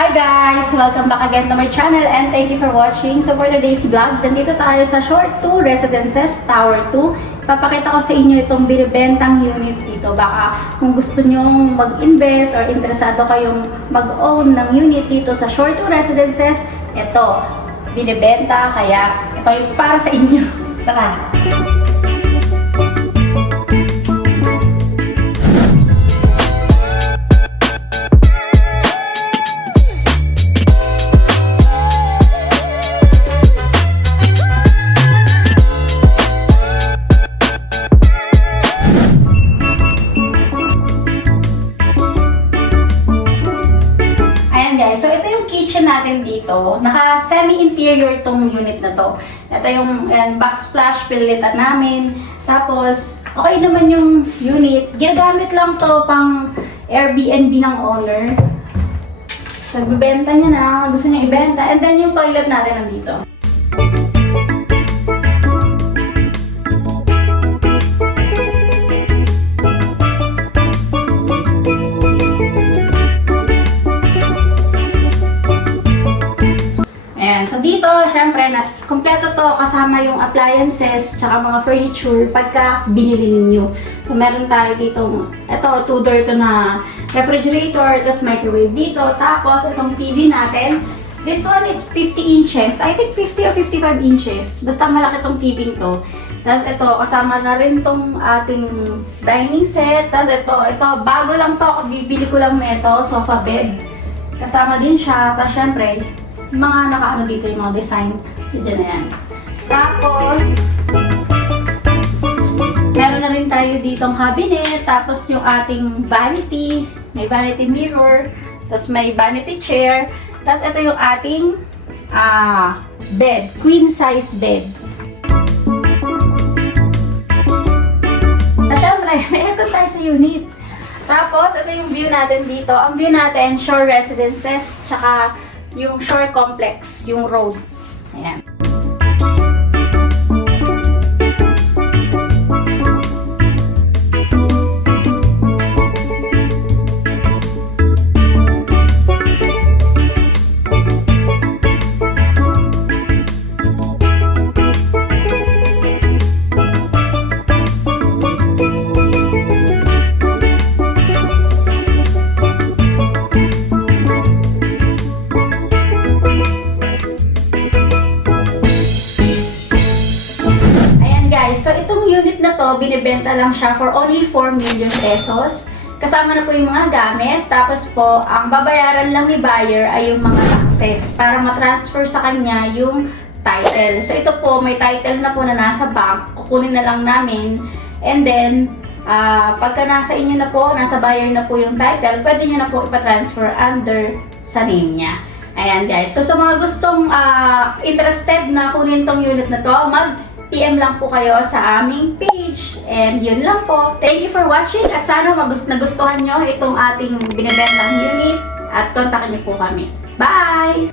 Hi guys! Welcome back again to my channel and thank you for watching. So for today's vlog, nandito tayo sa Short 2 Residences Tower 2. Papakita ko sa inyo itong binibentang unit dito. Baka kung gusto nyong mag-invest or interesado kayong mag-own ng unit dito sa Short 2 Residences, ito, binibenta. Kaya ito yung para sa inyo. Tara! So, ito yung kitchen natin dito. Naka-semi-interior itong unit na to. Ito yung backsplash pilitan namin. Tapos, okay naman yung unit. Ginagamit lang to pang Airbnb ng owner. So, bibenta niya na. Gusto niya ibenta. And then, yung toilet natin nandito. So dito, syempre, kompleto to kasama yung appliances tsaka mga furniture pagka binili ninyo. So meron tayo dito, ito, 2-door to na refrigerator, tapos microwave dito, tapos itong TV natin. This one is 50 inches. I think 50 or 55 inches. Basta malaki tong TV to. Tapos ito, kasama na rin tong ating dining set. Tapos ito, bago lang to. Bibili ko lang na ito, sofa bed. Kasama din siya. Tapos syempre, mga nakaano dito yung mga design. Diyan na yan. Tapos, meron na rin tayo ditong cabinet. Tapos yung ating vanity. May vanity mirror. Tapos may vanity chair. Tapos ito yung ating bed. Queen size bed. At syempre, may aircon tayo sa unit. Tapos, ito yung view natin dito. Ang view natin, Shore Residences. Tsaka yung Shore Complex, yung road. Ayan. So, itong unit na to, binibenta lang siya for only 4 million pesos. Kasama na po yung mga gamit. Tapos po, ang babayaran lang ni buyer ay yung mga taxes para matransfer sa kanya yung title. So, ito po, may title na po na nasa bank. Kukunin na lang namin. And then, pagka nasa inyo na po, nasa buyer na po yung title, pwede nyo na po ipatransfer under sa name niya. Ayan guys. So, sa mga gustong interested na kunin tong unit na to, PM lang po kayo sa aming page. And yun lang po. Thank you for watching at sana nagustuhan nyo itong ating binibentang unit at kontakin nyo po kami. Bye!